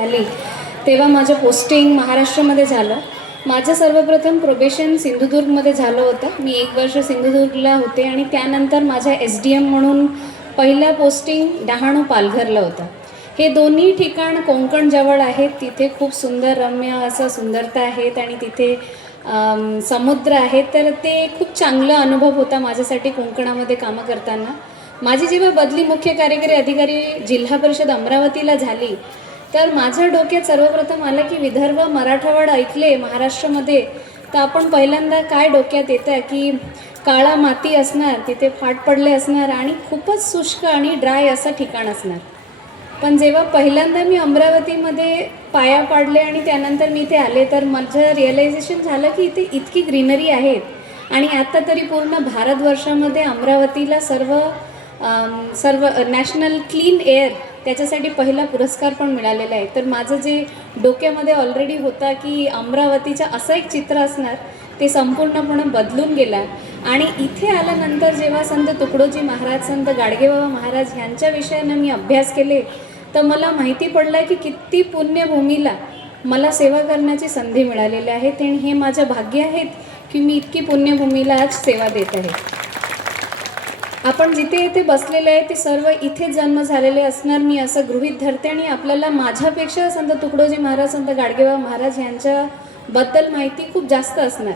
झाली तेव्हा माझं पोस्टिंग महाराष्ट्रामध्ये झालं. माझं सर्वप्रथम प्रोबेशन सिंधुदुर्गमध्ये झालं होतं. मी 1 वर्ष सिंधुदुर्गला होते आणि त्यानंतर माझ्या SDM म्हणून पहिलं पोस्टिंग डहाणू पालघरला होतं. हे दोन्ही ठिकाण कोकण जवळ आहेत. तिथे खूप सुंदर रम्य असं सुंदरता आहेत आणि तिथे समुद्र आहे. तर ते खूप चांगला अनुभव होता माझ्यासाठी कोकणामध्ये कामं करताना. माझी जेव्हा बदली मुख्य कार्यकारी अधिकारी जिल्हा परिषद अमरावतीला झाली तर माझ्या डोक्यात सर्वप्रथम आलं की विदर्भ मराठवाडा ऐकले महाराष्ट्रामध्ये तर आपण पहिल्यांदा काय डोक्यात येतं की काळा माती असणार, तिथे फाट पडले असणार आणि खूपच शुष्क आणि ड्राय असं ठिकाण असणार. पण जेव्हा पहिल्यांदा मी अमरावतीमध्ये पाया पाडले आणि त्यानंतर मी इथे आले तर माझं रिअलायझेशन झालं की इथे इतकी ग्रीनरी आहेत आणि आता तरी पूर्ण भारतवर्षामध्ये अमरावतीला सर्व नॅशनल क्लीन एअर त्याच्यासाठी पहिला पुरस्कार पण मिळालेला आहे. तर माझं जे डोक्यामध्ये ऑलरेडी होता की अमरावतीचं असं एक चित्र असणार ते संपूर्णपणे बदलून गेला. आणि इथे आल्यानंतर जेव्हा संत तुकडोजी महाराज, संत गाडगेबाबा महाराज यांच्या विषयानं मी अभ्यास केले तर मला माहिती पडलं की किती पुण्यभूमीला मला सेवा करण्याची संधी मिळालेली आहे. आणि हे माझं भाग्य आहेत की मी इतकी पुण्यभूमीला आज सेवा देत आहे. आपण जिथे इथे बसलेले आहे ते सर्व इथे जन्म झालेले असणार मी असं गृहीत धरते. आणि आपल्याला माझ्यापेक्षा संत तुकडोजी महाराज, संत गाडगेबाबा महाराज यांच्याबद्दल माहिती खूप जास्त असणार.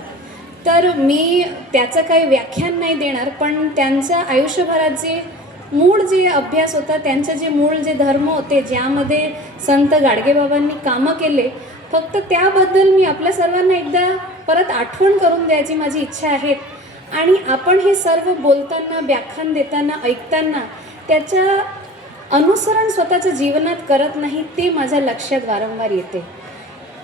तर मी त्याचं काही व्याख्यान नाही देणार, पण त्यांच्या आयुष्यभरात जे अभ्यास होता, त्यांचे जे मूळ जे धर्म होते ज्यामध्ये संत गाडगेबाबांनी कामं केले, फक्त त्याबद्दल मी आपल्या सर्वांना एकदा परत आठवण करून द्यायची माझी इच्छा आहे. आणि आपण हे सर्व बोलताना, व्याख्यान देताना, ऐकताना त्याचं अनुसरण स्वतःच्या जीवनात करत नाही ते माझ्या लक्षात वारंवार येते.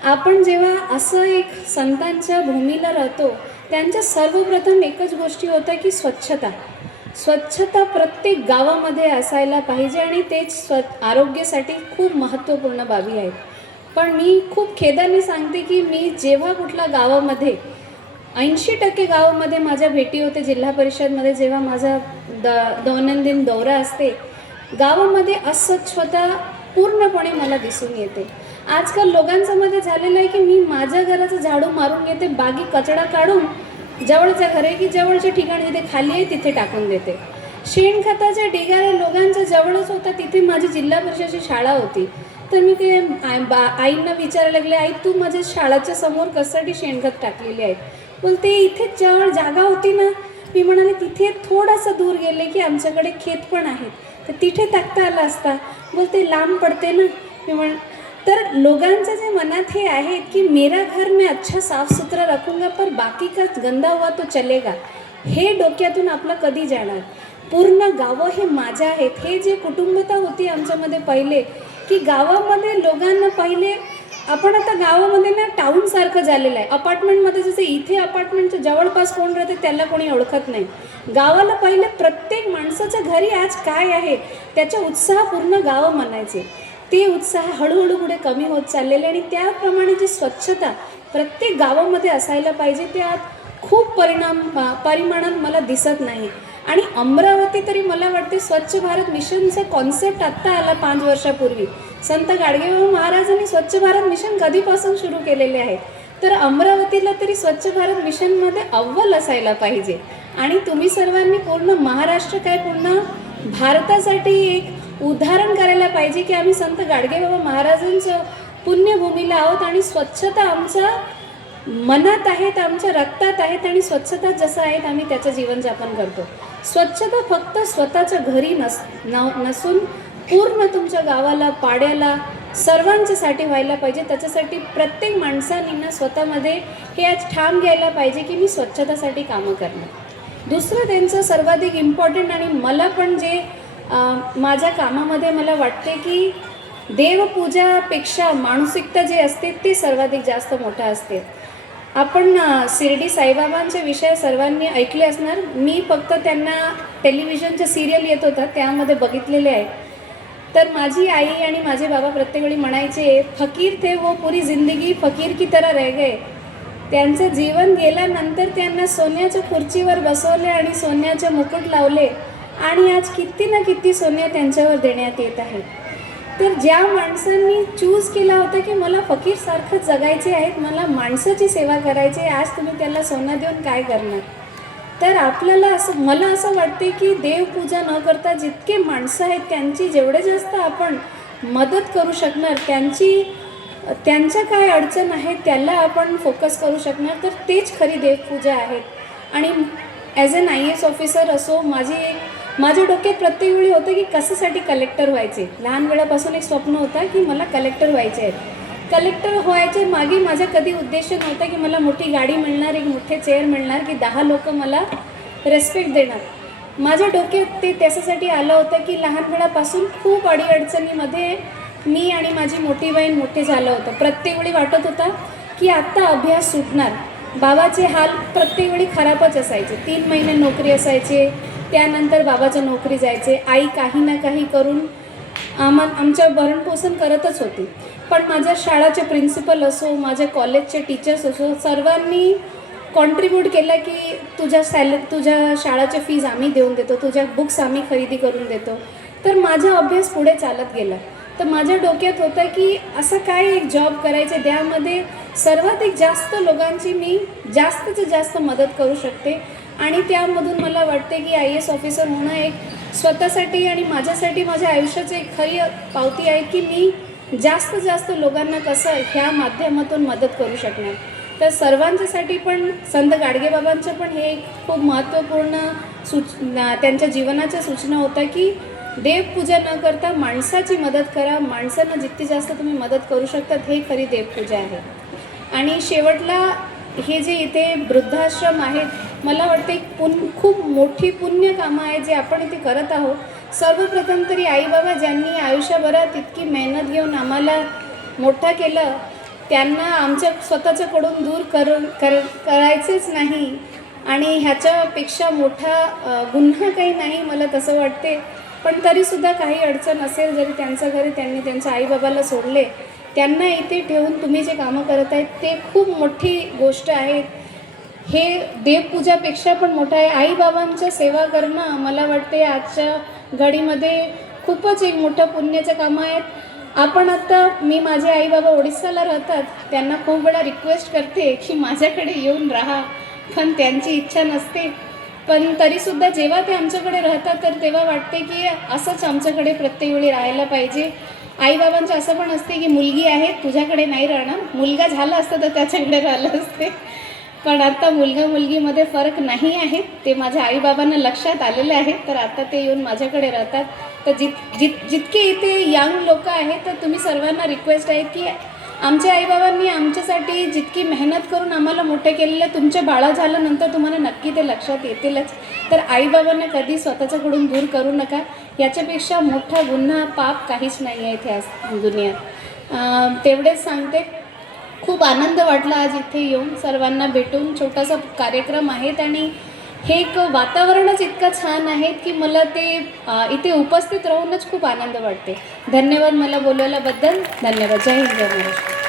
आपण जेव्हा असं एक संतांच्या भूमीला राहतो त्यांच्या सर्वप्रथम एकच गोष्टी होत्या की स्वच्छता प्रत्येक गावामध्ये असायला पाहिजे आणि तेच आरोग्यासाठी खूप महत्त्वपूर्ण बाबी आहेत. पण मी खूप खेदाने सांगते की मी जेव्हा कुठल्या गावामध्ये 80% गावामध्ये माझ्या भेटी होते जिल्हा परिषदमध्ये, जेव्हा माझा दैनंदिन दौरा असते गावामध्ये अस्वच्छता पूर्णपणे मला दिसून येते. आजकाल लोकांचं मध्ये झालेलं आहे की मी माझ्या घराचं झाडू मारून घेते, बागी कचरा काढून जवळच्या घरे की जवळच्या ठिकाणी जिथे खाली आहे तिथे टाकून देते. शेणखताच्या ढिगाऱ्या लोकांच्या जवळच होता, तिथे माझी जिल्हा परिषदेची शाळा होती. तर मी ते आईंना विचारायला लागले, आई तू माझ्या शाळेच्या समोर कशासाठी शेणखत टाकलेली आहे? बोलते इथेच जवळ जागा होती ना. मी म्हणाले तिथे थोडंसं दूर गेले की आमच्याकडे खेत पण आहेत, तर तिथे टाकता आला असता. बोलते लांब पडते ना. मी तर लोकांचं जे मनात हे आहे की मेरा घर मैं अच्छा साफ सुथरा रखूंगा पर बाकी का गंदा हुआ तो चलेगा, हे डोक्यातून आपलं कधी जाणार? पूर्ण गावं हे माझ्या आहेत. हे जे कुटुंबता होती आमच्यामध्ये पहिले की गावामध्ये लोकांना पहिले, आपण आता गावामध्ये ना टाऊनसारखं झालेलं आहे. अपार्टमेंटमध्ये जसं इथे अपार्टमेंटच्या जवळपास कोण राहते त्याला कोणी ओळखत नाही. गावाला पहिले प्रत्येक माणसाच्या घरी आज काय आहे त्याचा उत्साह पूर्ण गाव म्हणायचे. ते उत्साह हळूहळू पुढे कमी होत चाललेले आणि त्याप्रमाणे जी स्वच्छता प्रत्येक गावामध्ये असायला पाहिजे ते आज खूप परिमाणात मला दिसत नाही. आणि अमरावती तरी मला वाटते स्वच्छ भारत मिशनचा कॉन्सेप्ट आत्ता आला 5 वर्षापूर्वी. संत गाडगेबाबा महाराजांनी स्वच्छ भारत मिशन कधीपासून सुरू केलेले आहे. तर अमरावतीला तरी स्वच्छ भारत मिशनमध्ये अव्वल असायला पाहिजे. आणि तुम्ही सर्वांनी पूर्ण महाराष्ट्र काय पूर्ण भारतासाठी एक उदाहरण करायला पाहिजे की आम्ही संत गाडगेबाबा महाराजांचं पुण्यभूमीला आहोत आणि स्वच्छता आमच्या मनात आहेत, आमच्या रक्तात आहेत आणि स्वच्छता जसं आहेत आम्ही त्याचं जीवनयापन करतो. स्वच्छता फक्त स्वतःच्या घरी नसून पूर्ण तुमच्या गावाला, पाड्याला, सर्वांच्यासाठी व्हायला पाहिजे. त्याच्यासाठी प्रत्येक माणसाने ना स्वतःमध्ये हे आज ठाम घ्यायला पाहिजे की मी स्वच्छतेसाठी कामं करणार. दुसरं त्यांचं सर्वाधिक इम्पॉर्टंट आणि मला पण जे माझ्या कामामध्ये मला वाटते की देवपूजापेक्षा मानसिकता जे असते ते सर्वाधिक जास्त मोठं असते. आपण शिर्डी साईबाबांचे विषय सर्वांनी ऐकले असणार. मी फक्त त्यांना टेलिव्हिजनच्या सिरियल येत होता त्यामध्ये बघितलेले आहे. तर माझी आई आणि माझे बाबा प्रत्येक वेळी म्हणायचे फकीर थे वो पुरी जिंदगी फकीर की तरह रह गए. त्यांचं जीवन गेल्यानंतर त्यांना सोन्याच्या खुर्चीवर बसवले आणि सोन्याचे मुकुट लावले आणि आज किती ना किती सोने त्यांच्यावर देण्यात येत आहे. तर ज्या माणसांनी चूज केला होता की मला फकीरसारखं जगायचे आहेत, मला माणसाची सेवा करायची आहे, आज तुम्ही त्याला सोनं देऊन काय करणार? तर आपल्याला असं, मला असं वाटते की देवपूजा न करता जितके माणसं आहेत त्यांची जेवढे जास्त आपण मदत करू शकणार, त्यांच्या काय अडचण आहे त्याला आपण फोकस करू शकणार, तर तेच खरी देवपूजा आहेत. आणि ॲज अन IAS ऑफिसर असो, माझ्या डोक्यात प्रत्येक वेळी होतं की कशासाठी कलेक्टर व्हायचे. लहान वेळापासून एक स्वप्न होता की मला कलेक्टर व्हायचे आहेत. कलेक्टर व्हायचे मागे माझा कधी उद्देश नव्हता की मला मोठी गाडी मिळणार, एक मोठे चेअर मिळणार, की 10 लोक मला रेस्पेक्ट देणार. माझ्या डोक्यात ते त्याच्यासाठी आलं होतं की लहान वेळापासून खूप अडीअडचणीमध्ये मी आणि माझी मोठी बहीण मोठे झालं होतं. प्रत्येक वेळी वाटत होता की आत्ता अभ्यास सुटणार. बाबाचे हाल प्रत्येक वेळी खराबच असायचे. 3 महिने नोकरी असायचे, त्यानंतर बाबाच्या नोकरी जायचे. आई काही ना काही करून आमचं भरणपोषण करतच होती. पण माझ्या शाळेचे प्रिन्सिपल असो, माझ्या कॉलेजचे टीचर्स असो, सर्वांनी कॉन्ट्रीब्यूट केलं की तुझ्या शाळेचे फीज आम्ही देऊन देतो, तुझ्या बुक्स आम्ही खरेदी करून देतो. तर माझा अभ्यास पुढे चालत गेला. तर माझ्या डोक्यात होतं की असं काय एक जॉब करायचे ज्यामध्ये सर्वाधिक जास्त लोकांची मी जास्तीत जास्त मदत करू शकते. आणि त्यामधून मला वाटते की IAS ऑफिसर होणं एक स्वतःसाठी आणि माझ्यासाठी माझ्या आयुष्याची एक खरी पावती आहे की मी जास्त लोकांना कसं ह्या माध्यमातून मदत करू शकणार. तर सर्वांच्यासाठी पण संत गाडगेबाबांचं पण हे एक खूप महत्त्वपूर्ण त्यांच्या जीवनाच्या सूचना होता की देवपूजा न करता माणसाची मदत करा. माणसांना जितकी जास्त तुम्ही मदत करू शकतात हे खरी देवपूजा आहे. आणि शेवटला हे जे इथे वृद्धाश्रम आहेत, मला वाटते खूप मोठी पुण्य कामं आहेत जे आपण इथे करत आहोत. सर्वप्रथम तरी आईबाबा ज्यांनी आयुष्यभरात इतकी मेहनत घेऊन आम्हाला मोठं केलं, त्यांना आमच्या स्वतःच्याकडून दूर करायचेच नाही. आणि ह्याच्यापेक्षा मोठा गुन्हा काही नाही मला तसं वाटते. पण तरीसुद्धा काही अडचण असेल, जरी त्यांच्या घरी त्यांनी त्यांच्या आईबाबाला सोडले, त्यांना इथे ठेवून तुम्ही जे कामं करत आहेत ते खूप मोठी गोष्ट आहे. हे देवपूजापेक्षा पण मोठं आहे. आईबाबांच्या सेवा करणं मला वाटते आजच्या घडीमध्ये खूपच एक मोठं पुण्याचं कामं आहेत. आपण आत्ता मी माझे आईबाबा ओडिसाला राहतात, त्यांना खूप वेळा रिक्वेस्ट करते की माझ्याकडे येऊन राहा, पण त्यांची इच्छा नसते. पण तरीसुद्धा जेव्हा ते आमच्याकडे राहतात तर तेव्हा वाटते की असंच आमच्याकडे प्रत्येक वेळी राहायला पाहिजे. आईबाबांचं असं पण असते की मुलगी आहे तुझ्याकडे नाही राहणार, मुलगा झाला असतं तर त्याच्याकडे राहिलं असते. पण आता मुलगा मुलगीमध्ये फरक नाही आहे, ते माझ्या आईबाबांना लक्षात आलेलं आहे. तर आता ते येऊन माझ्याकडे राहतात. तर जितके इथे यंग लोक आहेत तर तुम्ही सर्वांना रिक्वेस्ट आहे की आमच्या आईबाबांनी आमच्यासाठी जितकी मेहनत करून आम्हाला मोठे केलेलं, तुमच्या बाळा झाल्यानंतर तुम्हाला नक्की ते लक्षात येतीलच. तर आईबाबांना कधी स्वतःच्याकडून दूर करू नका. याच्यापेक्षा मोठा गुन्हा पाप काहीच नाही आहे इथे दुनियात. तेवढेच सांगते. खूप आनंद वाटला आज इथे येऊन सर्वांना भेटून. छोटासा कार्यक्रम आहेत आणि हे एक वातावरणच इतकं छान आहे की मला ते इथे उपस्थित राहूनच खूप आनंद वाटते. धन्यवाद मला बोलवल्याबद्दल. धन्यवाद. जय हिंद, जय महाराष्ट्र.